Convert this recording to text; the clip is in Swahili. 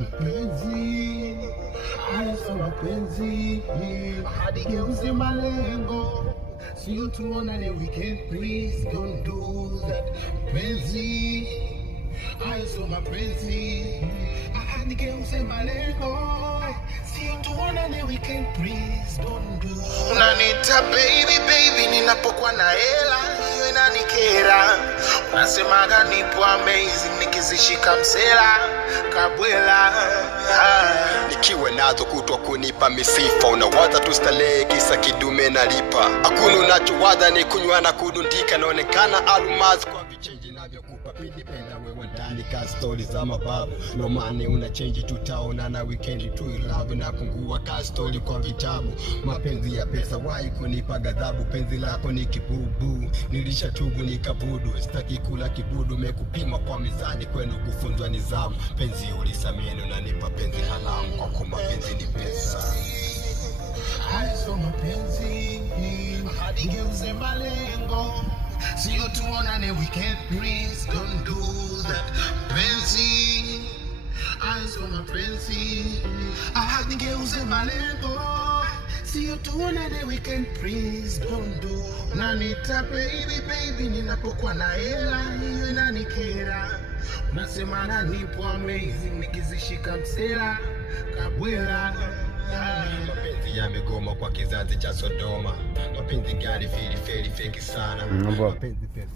Mpenzi, haya sio mapenzi, hadi geuze malengo, sio tuonane weekend, please don't do that. Mpenzi, haya sio mapenzi, hadi geuze malengo, sio tuonane weekend, please don't do that. Unaniita baby baby ninapokuwa na hela, hiyo inanikera. Unasemaga nipo amazing nikizishika msela kabwela. Nikiwe nazo kutwa kunipa misifa, unawaza tu starehe kisa kidume nalipa. Hakuna unachowaza ni kunywa na kudundika, naonekana almaz kwa vichenji navyokupa. Nipenda wewe ndani ka story za mababu, no money una change, tutaona na weekend tu. Love na pungua ka story kwa vitabu. Mapenzi ya pesa wai kunipa ghadhabu, penzi lako ni kibubu, nilishatubu nikabudu. Sitaki kula kibudu, mekupima kwa mizani, kwenu kufunzwa nizamu. Penzi ulisamini unanipa penzi halamu, kwa kuwa mapenzi ni pesa. Haya sio mapenzi, hadi geuze malengo, sio tuonane weekend, please don't do that. Penzi, haya sio mapenzi, hadi geuze malengo, sio tuonane weekend, please don't do. Unaniita baby baby ninapokuwa na hela, hiyo inanikera. Unasema nipo amazing nikizishika msela kabwela. Mapenzi yamegoma kwa kizazi cha Sodoma. Mapenzi gani feli feki sana. Mapenzi pesa.